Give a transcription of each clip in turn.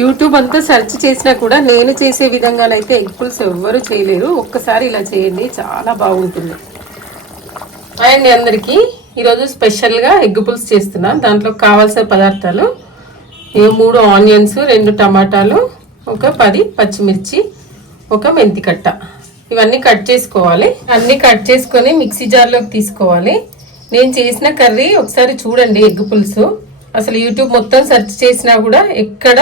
YouTube అంతా search చేసినా కూడా నేను చేసే విధంగానైతే ఎగ్ పులుసు ఎవ్వరూ చేయలేరు. ఒక్కసారి ఇలా చేయండి చాలా బాగుంటుంది. అండ్ అందరికీ. ఈరోజు స్పెషల్గా ఎగ్ పులుసు చేస్తున్నాను దాంట్లో కావాల్సిన పదార్థాలు మూడు ఆనియన్స్ రెండు టమాటాలు ఒక పది పచ్చిమిర్చి ఒక మెంతికట్ట. ఇవన్నీ కట్ చేసుకోవాలి. అన్నీ కట్ చేసుకొని మిక్సీ జార్లోకి తీసుకోవాలి. నేను చేసిన కర్రీ ఒకసారి చూడండి ఎగ్ పులుసు. అసలు యూట్యూబ్ మొత్తం సెర్చ్ చేసినా కూడా ఎక్కడ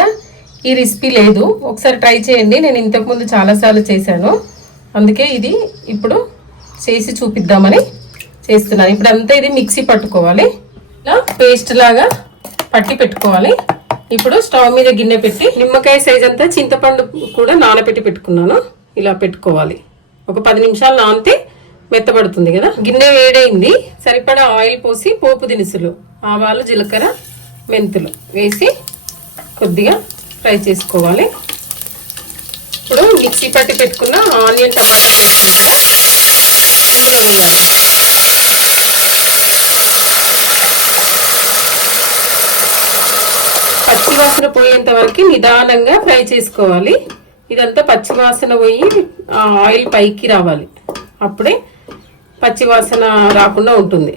ఈ రెసిపీ లేదు. ఒకసారి ట్రై చేయండి. నేను ఇంతకుముందు చాలాసార్లు చేశాను. అందుకే ఇది ఇప్పుడు చేసి చూపిద్దామని చేస్తున్నాను. ఇప్పుడు అంతా ఇది మిక్సీ పట్టుకోవాలి. ఇలా పేస్ట్ లాగా పట్టి పెట్టుకోవాలి. ఇప్పుడు స్టవ్ మీద గిన్నె పెట్టి నిమ్మకాయ సైజ్ అంతా చింతపండు కూడా నానబెట్టి పెట్టుకున్నాను. ఇలా పెట్టుకోవాలి. ఒక పది నిమిషాలు నానితే మెత్తబడుతుంది కదా. గిన్నె వేడైంది. సరిపడా ఆయిల్ పోసి పోపు దినుసులు ఆవాలు జీలకర్ర మెంతులు వేసి కొద్దిగా ఫ్రై చేసుకోవాలి. ఇప్పుడు మిక్సీ పట్టి పెట్టుకున్న ఆనియన్ టమాటా ఇందులో వేయాలి పచ్చివాసన పోయేంత వరకు నిదానంగా ఫ్రై చేసుకోవాలి. ఇదంతా పచ్చివాసన పోయి ఆ ఆయిల్ పైకి రావాలి. అప్పుడే పచ్చివాసన రాకుండా ఉంటుంది.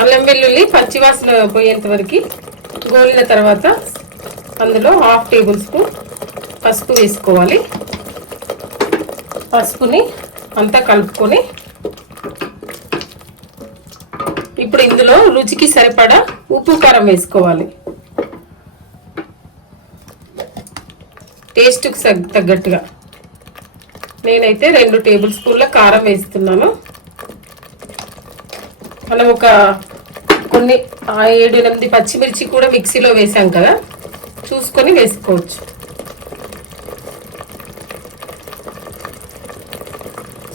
అల్లం వెల్లుల్లి పచ్చివాసన పోయేంత వరకు గోలిన తర్వాత అందులో హాఫ్ టేబుల్ స్పూన్ పసుపు వేసుకోవాలి. పసుపుని అంతా కలుపుకొని ఇప్పుడు ఇందులో రుచికి సరిపడా ఉప్పు కారం వేసుకోవాలి. టేస్ట్కి తగ్గట్టుగా. నేనైతే రెండు టేబుల్ స్పూన్ల కారం వేస్తున్నాను. మనం ఒక కొన్ని ఆ ఏడు ఎనిమిది పచ్చిమిర్చి కూడా మిక్సీలో వేసాం కదా. చూసుకొని వేసుకోవచ్చు.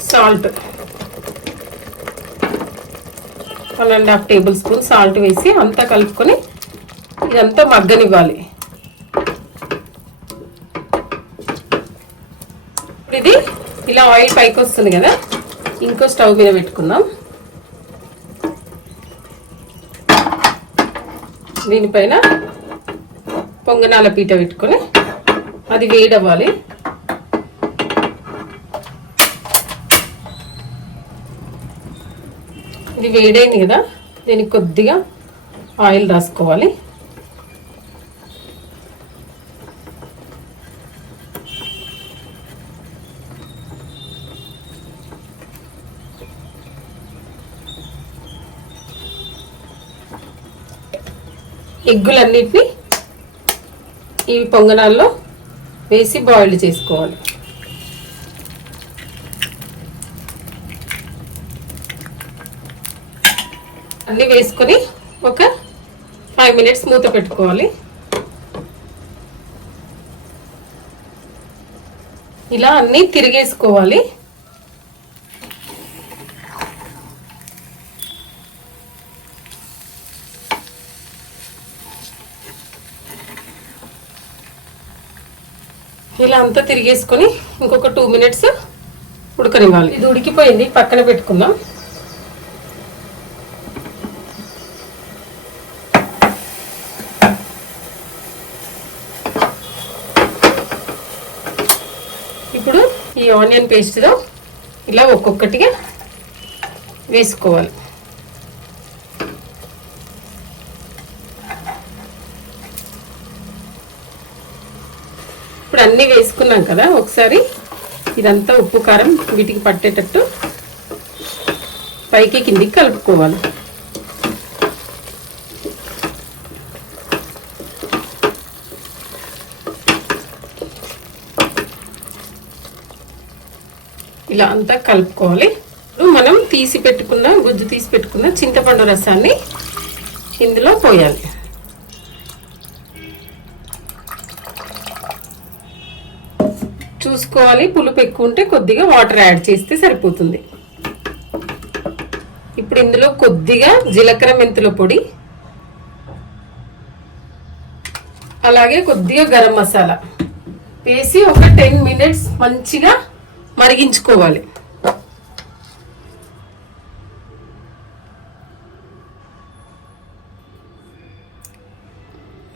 Salt. One and half tablespoon salt వేసి అంతా కలుపుకొని ఇదంతా మగ్గనివ్వాలి. ఇప్పుడు ఇది ఇలా ఆయిల్ పైకి వస్తుంది కదా. ఇంకో స్టవ్ మీద పెట్టుకుందాం. దీనిపైన పొంగనాల పీట పెట్టుకొని అది వేడవ్వాలి. ఇది వేడైంది కదా దీనికి కొద్దిగా ఆయిల్ రాసుకోవాలి. ఎగ్గులన్నిటిని ఈ పొంగనాల్లో వేసి బాయిల్ చేసుకోవాలి. అన్నీ వేసుకొని ఒక ఫైవ్ మినిట్స్ మూత పెట్టుకోవాలి. ఇలా అన్నీ తిరిగేసుకోవాలి. ఇలా అంతా తిరిగేసుకొని ఇంకొక టూ మినిట్స్ ఉడకనివ్వాలి. ఇది ఉడికిపోయింది పక్కన పెట్టుకుందాం. ఇప్పుడు ఈ ఆనియన్ పేస్ట్లో ఇలా ఒక్కొక్కటిగా వేసుకోవాలి. అన్నీ వేసుకున్నాం కదా ఒకసారి ఇదంతా ఉప్పు కారం వీటికి పట్టేటట్టు పైకి కిందికి కలుపుకోవాలి. ఇలా అంతా కలుపుకోవాలి. మనం తీసి పెట్టుకున్న గుజ్జు తీసి పెట్టుకున్న చింతపండు రసాన్ని ఇందులో పోయాలి. చూసుకోవాలి. పులుపు ఎక్కువ ఉంటే కొద్దిగా వాటర్ యాడ్ చేస్తే సరిపోతుంది. ఇప్పుడు ఇందులో కొద్దిగా జీలకర్ర మెంతుల పొడి అలాగే కొద్దిగా గరం మసాలా వేసి ఒక టెన్ మినిట్స్ మంచిగా మరిగించుకోవాలి.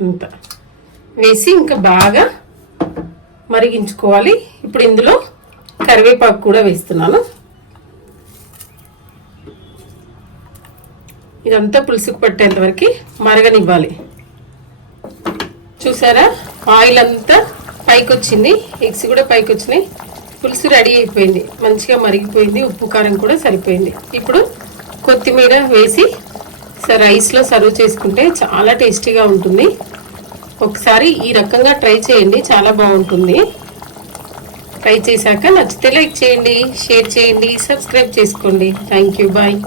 ఇంత. వేసి ఇంకా బాగా మరిగించుకోవాలి. ఇప్పుడు ఇందులో కరివేపాకు కూడా వేస్తున్నాను. ఇదంతా పులుసుకు పట్టేంత వరకు మరగనివ్వాలి. చూసారా? ఆయిల్ అంతా పైకి వచ్చింది ఎగ్స్ కూడా పైకి వచ్చినాయి పులుసు రెడీ అయిపోయింది. మంచిగా మరిగిపోయింది. ఉప్పు కారం కూడా సరిపోయింది. ఇప్పుడు కొత్తిమీర వేసి రైస్లో సర్వ్ చేసుకుంటే చాలా టేస్టీగా ఉంటుంది. ఒకసారి ఈ రకంగా ట్రై చేయండి. చాలా బాగుంటుంది. ట్రై చేశాక నచ్చితే లైక్ చేయండి షేర్ చేయండి సబ్స్క్రైబ్ చేసుకోండి. Thank you. బాయ్.